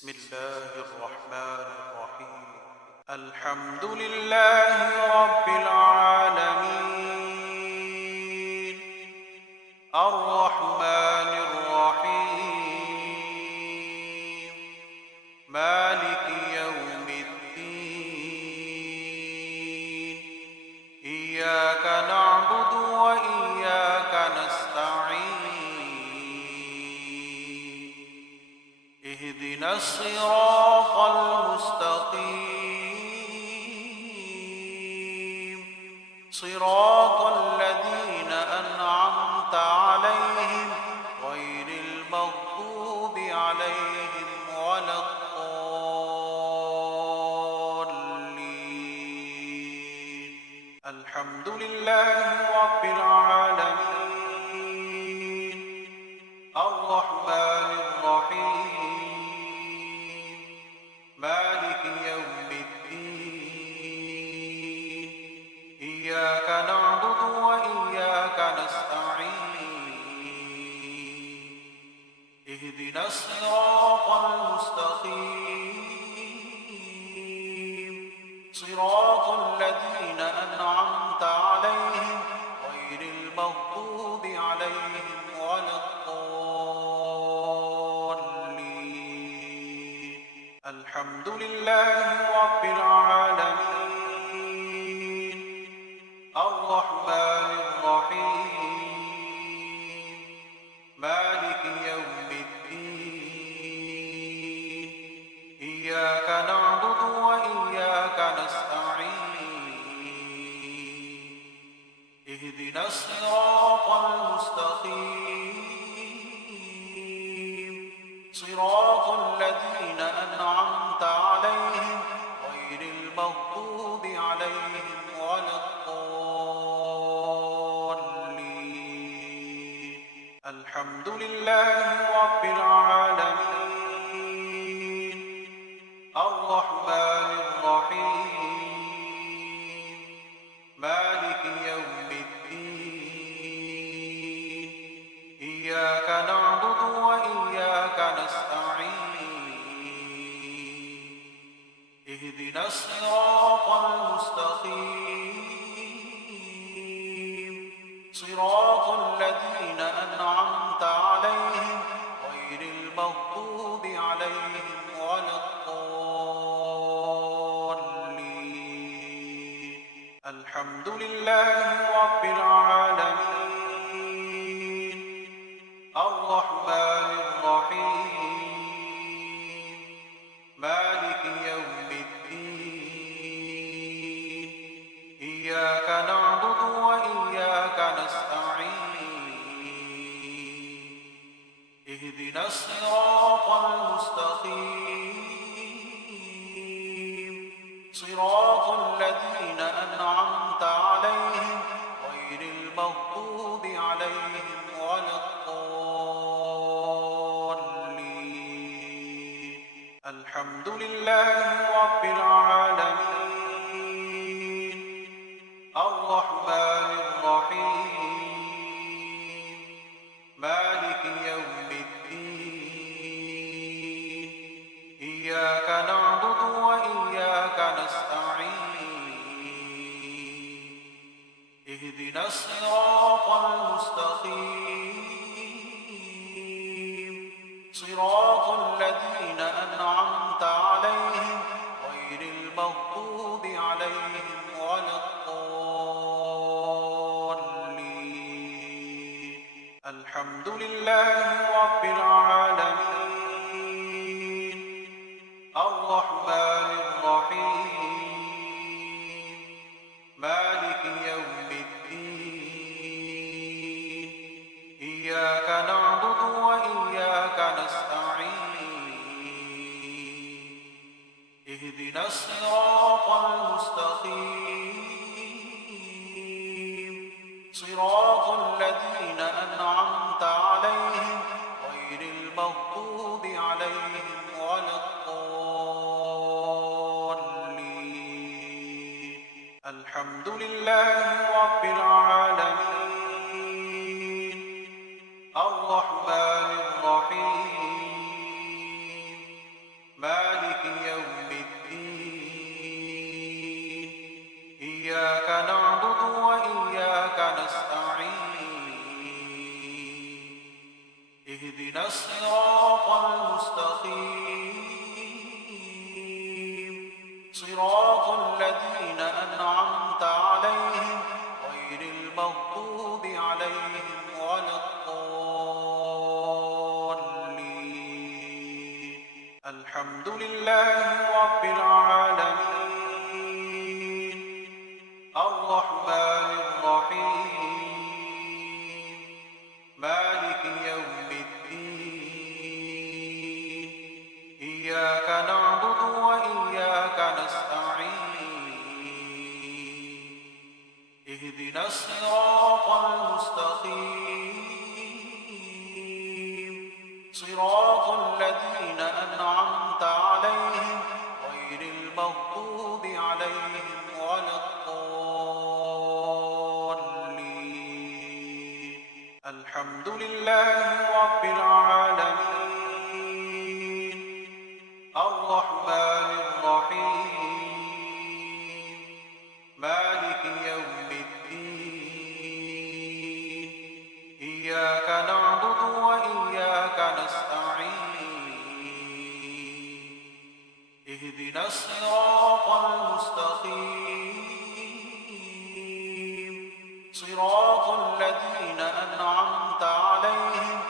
بسم الله الرحمن الرحيم. الحمد لله رب العالمين، الرحمن الرحيم، مالك يوم الدين. إياك نعبد وإياك نستعين. اهدنا الصراط المستقيم، صراط الذين أنعمت عليهم غير المغضوب عليهم ولا الضالين. الحمد لله رب العالمين، الرحمن الرحيم، مالك يوم الدين. إياك نعبد وإياك نستعين. اهدنا الصراط المستقيم، صراط الذين أنعمت عليهم غير المغضوب عليهم ولا الضالين. الحمد لله رب العالمين، الرحمن الرحيم، مالك يوم الدين. إياك نعبد وإياك نستعين. اهدنا الصراط المستقيم، صراط الذين أنعمت عليهم غير المغضوب عليهم ولا الضالين. الحمد لله رب العالمين، الرحمن الرحيم، مالك يوم الدين. إياك نعبد وإياك نستعين. اهدنا الصراط المستقيم، صراط الذين أنعمت عليهم غير المغضوب عليهم ولا الضالين. الحمد لله رب العالمين، الرحمن الرحيم، مالك يوم الدين. إياك نعبد وإياك نستعين. اهدنا الصراط المستقيم، صراط الذين أنعمت عليهم غير المغضوب عليهم ولا الضالين. الحمد لله رب العالمين، الرحمن الرحيم، مالك يوم الدين. إياك نعبد وإياك نستعين. اهدنا الصراط المستقيم، صراط الذين أنعمت عليهم غير المغضوب عليهم ولا الضالين. الحمد لله رب العالمين، الرحمن الرحيم، مالك يوم الدين. إياك نعبد وإياك نستعين. اهدنا الصراط المستقيم، صراط الذين أنعمت عليهم غير المغضوب عليهم ولا الضالين. الحمد لله رب العالمين، الرحمن الرحيم، مالك يوم الدين إياك نعبد وإياك نستعين اهدنا الصراط المستقيم صراط الذين أنعمت عليهم غير المغضوب عليهم ولا الضالين الحمد لله رب العالمين الرحمن الرحيم مالك يوم الدين إياك نعبد وإياك نستعين اهدنا الصراط المستقيم صراط الذين أنعمت عليهم غير المغضوب عليهم ولا الضالين الحمد لله رب العالمين الرحمن الرحيم مالك يوم الدين إياك نعبد وإياك نستعين اهدنا الصراط المستقيم صراط الذين أنعمت عليهم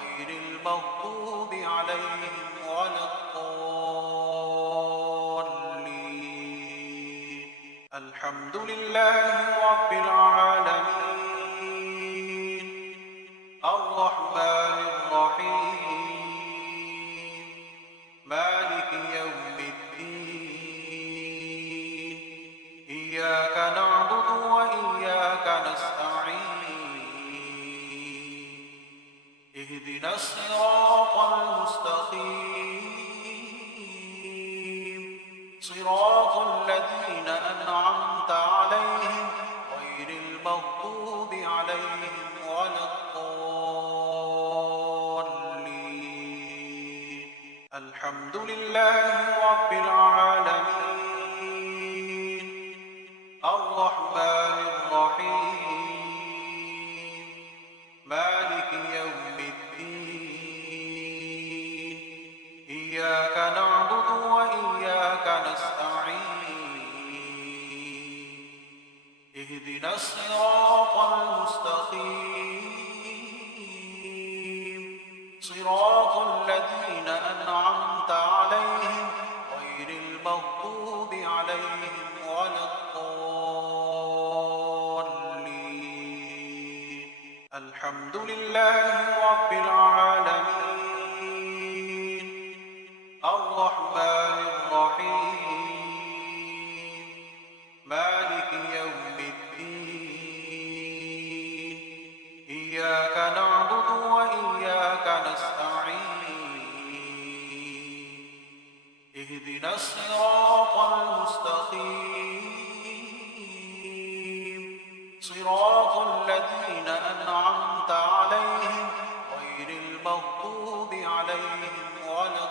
غير المغضوب عليهم ولا الضالين الحمد لله رب العالمين الرحمن الرحيم مالك يوم الدين إياك نعبد وإياك نستعين اهدنا الصراط المستقيم صراط الذين أنعمت عليهم غير المغضوب عليهم ولا الضالين الحمد لله رب العالمين الرحمن الرحيم مالك يوم الدين إياك نعبد وإياك نستعين اهدنا الصراط المستقيم صراط الذين أنعمت عليهم غير المغضوب عليهم ولا الضالين الحمد لله رب العالمين الرحمن الرحيم مالك يوم الدين إياك نعبد وإياك نستعين اهدنا الصراط المستقيم صراط الذين أنعمت عليهم غير المغضوب عليهم ولا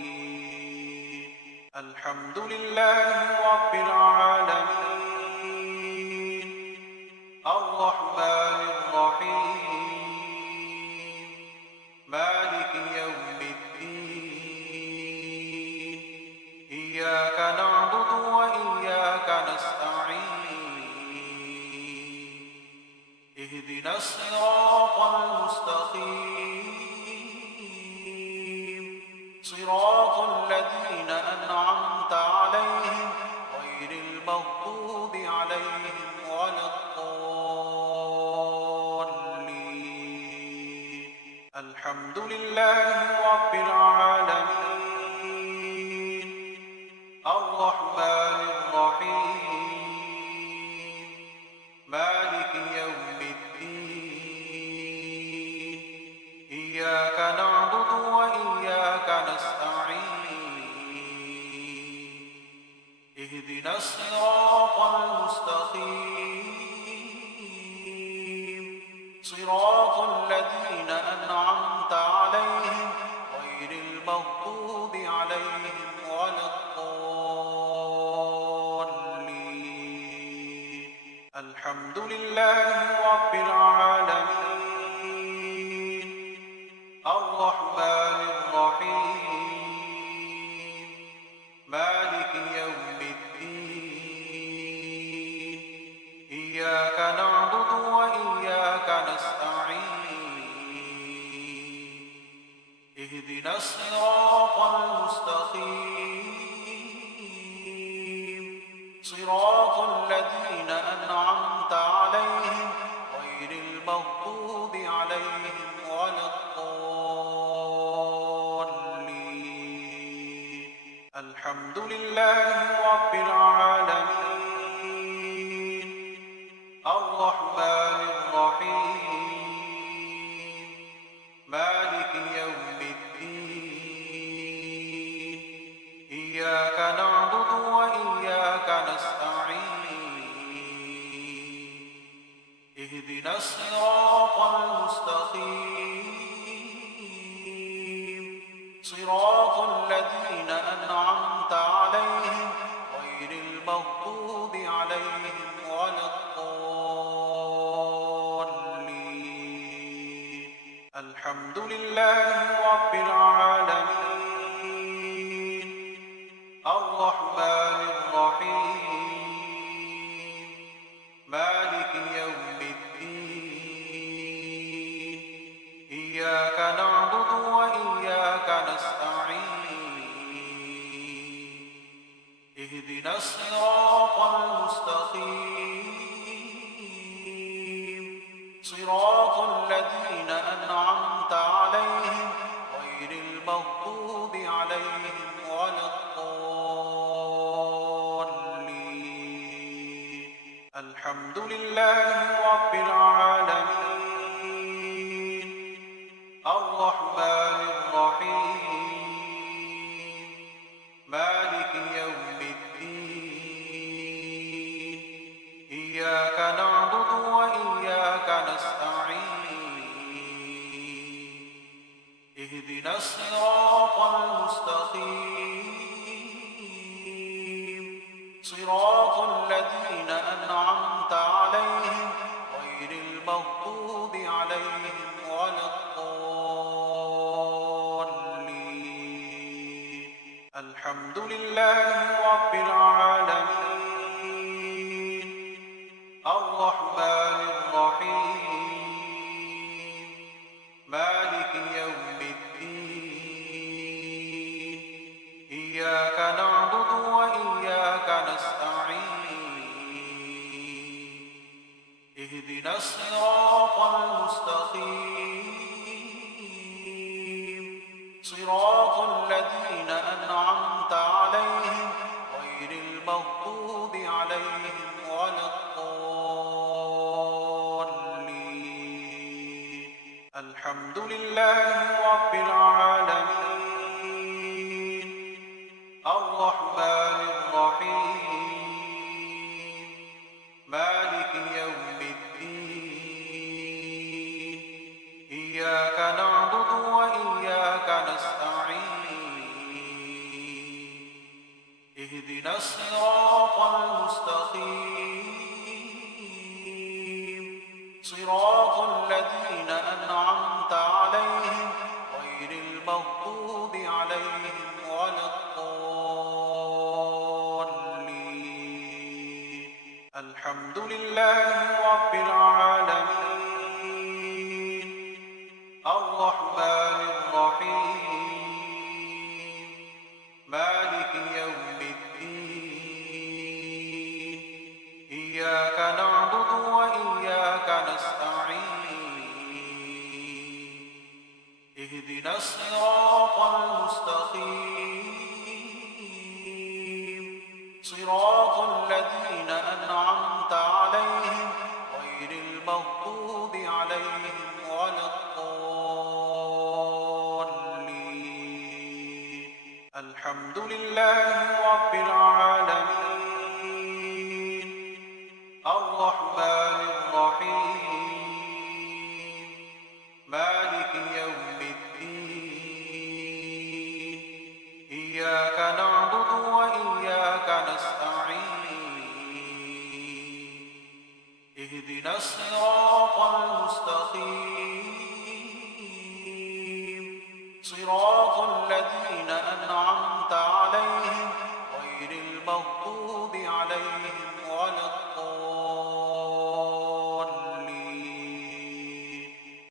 الضالين الحمد لله رب العالمين الرحمن الرحيم مالك يوم الدين إياك نعبد وإياك نستعين اهدنا الصراط المستقيم صراط الذين أنعمت عليهم غير المغضوب عليهم ولا الضالين الحمد لله رب العالمين الرحمن الرحيم مالك يوم الدين إياك نعبد وإياك نستعين اهدنا الصراط المستقيم صراط الذين أنعمت عليهم لله رب العالمين الرحمن الرحيم مالك يوم الدين إياك نعبد وإياك نستعين اهدنا الصراط المستقيم صراط الذين أنعمت عليهم غير المغضوب عليهم ولا الضالين الحمد لله رب العالمين الرحمن الرحيم مالك يوم الدين إياك نعبد وإياك نستعين اهدنا الصراط المستقيم صراط الذين أنعمت عليهم غير المغضوب عليهم ولا الضالين الحمد لله رب العالمين الرحمن الرحيم مالك يوم الدين إياك نعبد وإياك نستعين اهدنا الصراط المستقيم صراط الذين أنعمت عليهم غير المغضوب عليهم ولا الضالين الحمد لله رب العالمين الرحمن الرحيم مالك يوم الدين إياك نعبد وإياك نستعين اهدنا الصراط المستقيم صراط الذين أنعمت عليهم غير المغضوب عليهم ولا الضالين الحمد لله رب العالمين الرحمن الرحيم مالك يوم الدين إياك نعبد وإياك نستعين اهدنا الصراط المستقيم صراط الذين أنعمت عليهم غير المغضوب عليهم ولا الضالين الحمد لله رب العالمين الرحمن الرحيم مالك يوم الدين إياك نعبد وإياك نستعين اهدنا الصراط المستقيم صراط الذين أنعمت عليهم غير المغضوب عليهم ولا الضالين الحمد لله رب العالمين الرحمن الرحيم مالك يوم الدين إياك نعبد وإياك نستعين اهدنا الصراط المستقيم صراط الذين أنعمت عليهم غير المغضوب عليهم ولا الضالين الحمد لله رب العالمين الرحمن الرحيم مالك يوم الدين إياك نعبد وإياك نستعين اهدنا صراط الذين أنعمت عليهم غير المغضوب عليهم ولا الضالين.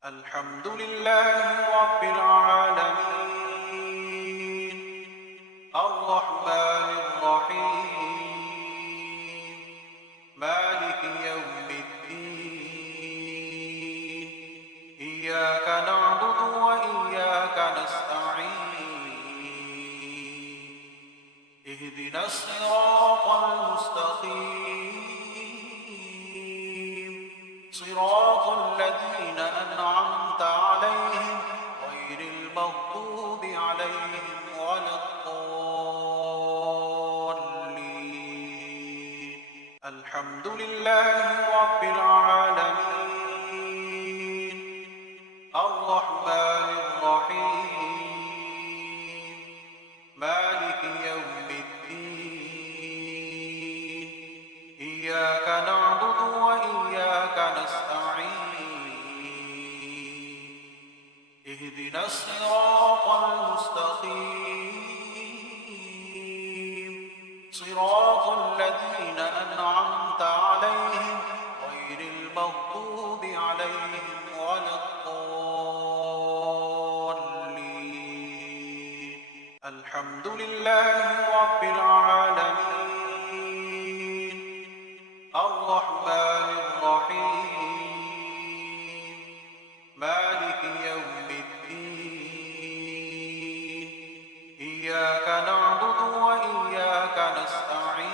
الحمد لله رب العالمين الرحمن الرحيم مالك يوم الدين إياك نعبد وإياك نستعين اهدنا الصراط المستقيم صراط الذين أنعمت عليهم غير المغضوب عليهم ولا الضالين. الحمد لله رب العالمين الرحمن الرحيم مالك يوم الدين إياك نعبد وإياك نستعين اهدنا الصراط المستقيم صراط الذين أنعمت عليهم غير المغضوب عليهم ولا الضالين. الحمد لله رب العالمين الرحمن الرحيم مالك يوم الدين إياك نعبد وإياك نستعين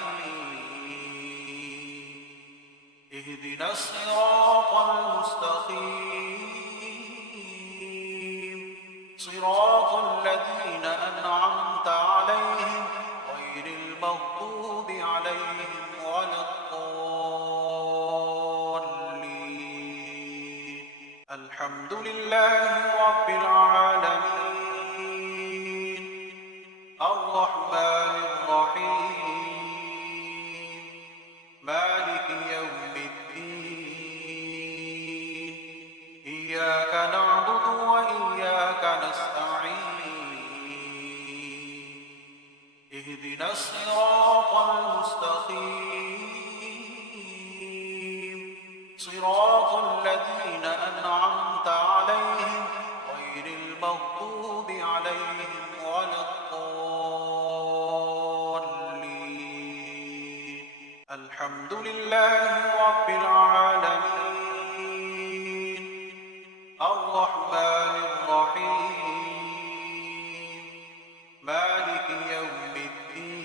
اهدنا الصراط المستقيم صراط الذين أنعمت عليهم غير المغضوب عليهم ولا الضالين. الحمد لله رب العالمين الرحمن الرحيم مالك يوم الدين إياك نعبد وإياك نستعين اهدنا الصراط المستقيم صراط الذين أنعمت عليهم غير المغضوب عليهم ولا الضالين. الحمد لله رب العالمين الرحمن الرحيم مالك يوم الدين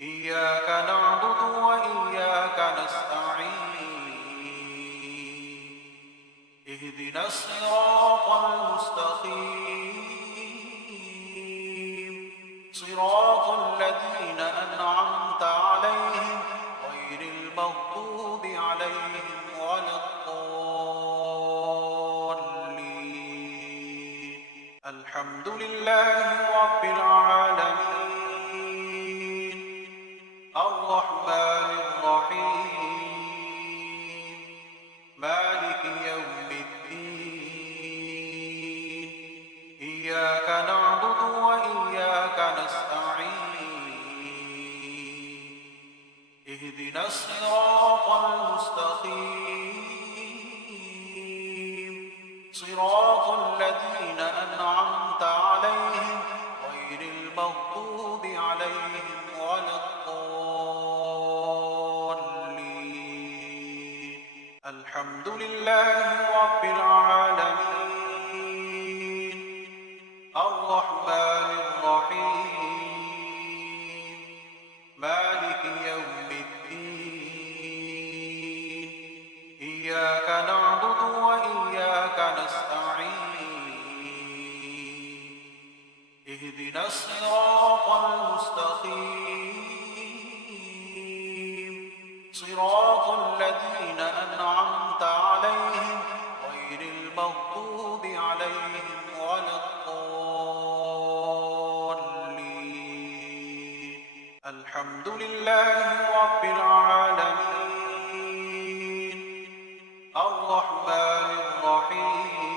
إياك نعبد وإياك نستعين اهدنا الصراط المستقيم صراط الذين أنعمت عليهم غير المغضوب عليهم ولا الضالين. الحمد لله رب العالمين الرحمن الرحيم مالك يوم الدين إياك نعبد وإياك نستعين اهدنا الصراط المستقيم صراط الذين أنعمت عليهم غير المغضوب عليهم ولا الضالين. الحمد لله رب العالمين الرحمن الرحيم مالك يوم الدين إياك نعبد وإياك نستعين اهدنا الصراط المستقيم صراط الذين أنعمت عليهم غير المغضوب عليهم ولا الضالين. الحمد لله رب العالمين الرحمن الرحيم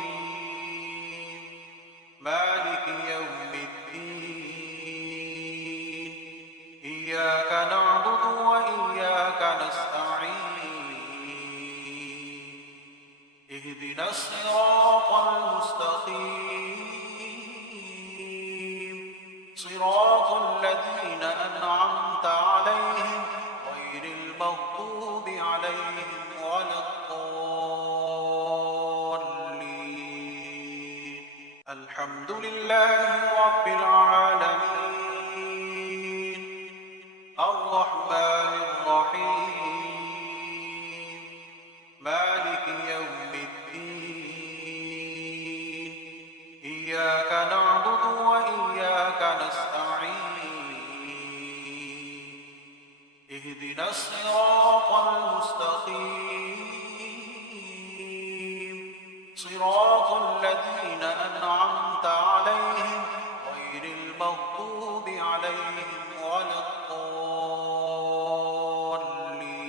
الحمد لله رب العالمين الرحمن الرحيم مالك يوم الدين إياك نعبد وإياك نستعين اهدنا الصراط المستقيم صراط الذين أنعمت عليهم غير المغضوب عليهم ولا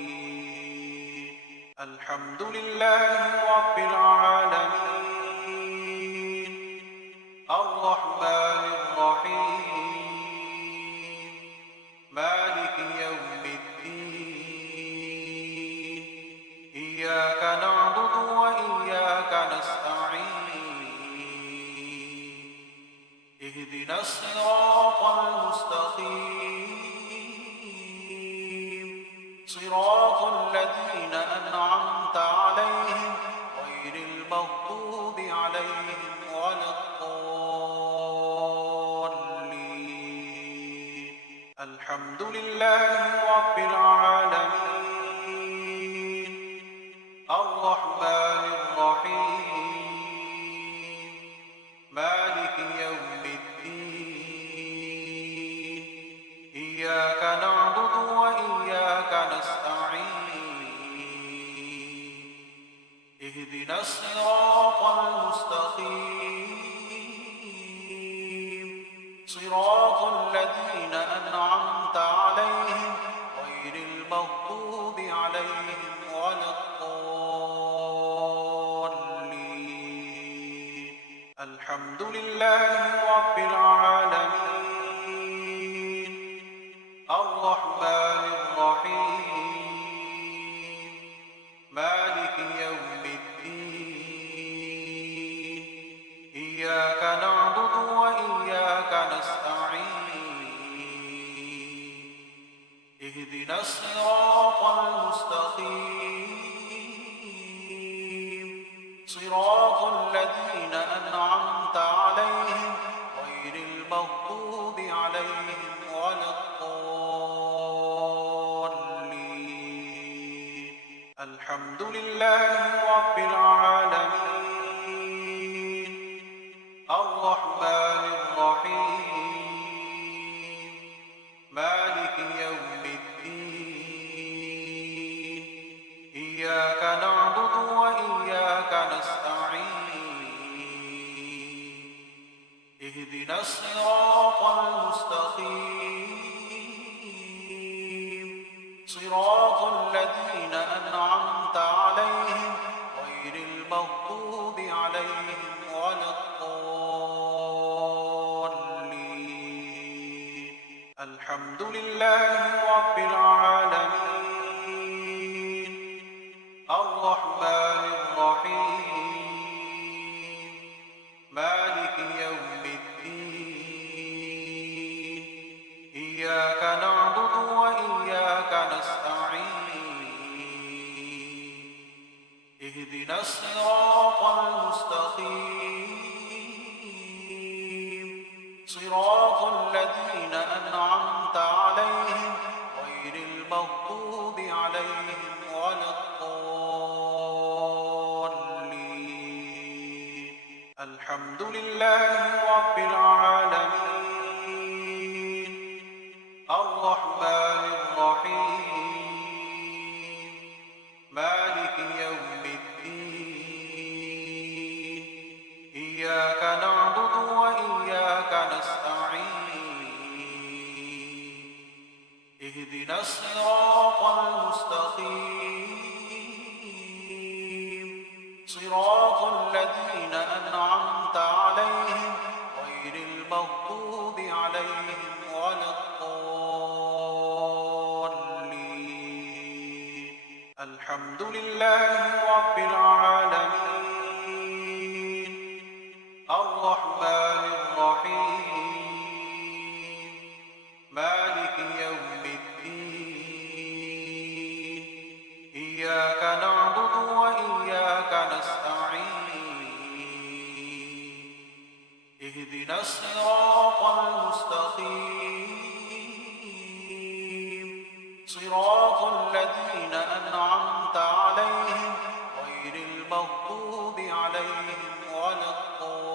الضالين الحمد لله رب العالمين الرحمن الرحيم مالك يوم الدين إياك نعبد وإياك نستعين اهدنا الصراط المستقيم صراط الذين أنعمت عليهم غير المغضوب عليهم ولا الضالين الحمد لله رب العالمين الرحمن الرحيم مالك يوم الدين إياك نعبد وإياك نستعين اهدنا الصراط المستقيم صراط الذين أنعمت عليهم غير المغضوب عليهم ولا الضالين الحمد لله رب العالمين الرحمن الرحيم مالك يوم الدين إياك نعبد وإياك نستعين اهدنا الصراط المستقيم صراط الذين أنعمت عليهم غير المغضوب عليهم ولا الضالين الحمد لله رب العالمين الرحمن الرحيم مالك يوم الدين إياك نعبد وإياك نستعين اهدنا الصراط المستقيم صراط الذين أنعمت عليهم غير المغضوب عليهم ولا الضالين الحمد لله رب العالمين الرحمن الرحيم مالك يوم الدين إياك نعبد وإياك نستعين اهدنا الصراط المستقيم صراط الذين أنعمت عليهم غير المغضوب عليهم ولا الضالين الحمد لله رب العالمين الرحمن الرحيم مالك يوم الدين إياك نعبد وإياك نستعين اهدنا الصراط المستقيم صراط الذين أنعمت عليهم غير المغضوب عليهم ولا الضالين الحمد لله رب العالمين الرحمن الرحيم مالك يوم الدين إياك نعبد وإياك نستعين اهدنا الصراط المستقيم صراط الذين أنعمت عليهم غير المغضوب عليهم ولا الضالين.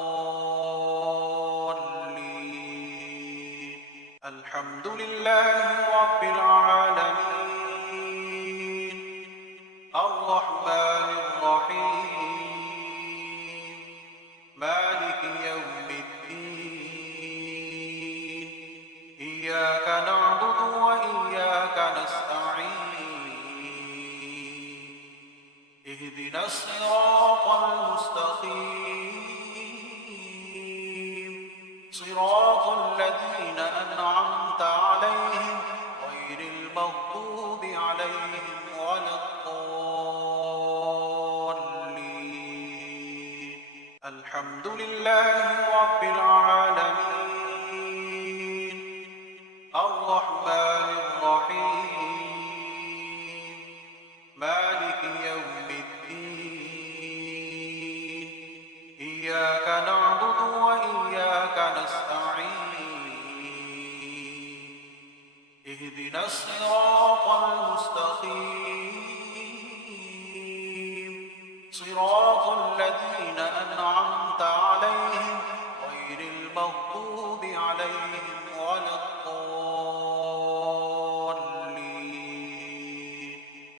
الحمد لله رب العالمين الرحمن الرحيم مالك يوم الدين إياك نعبد وإياك نستعين اهدنا الصراط المستقيم صراط الذين أنعمت عليهم غير المغضوب عليهم ولا الضالين. الحمد لله رب العالمين الرحمن الرحيم مالك يوم الدين إياك نعبد وإياك نستعين اهدنا الصراط المستقيم صراط الذين أنعمت عليهم غير المغضوب عليهم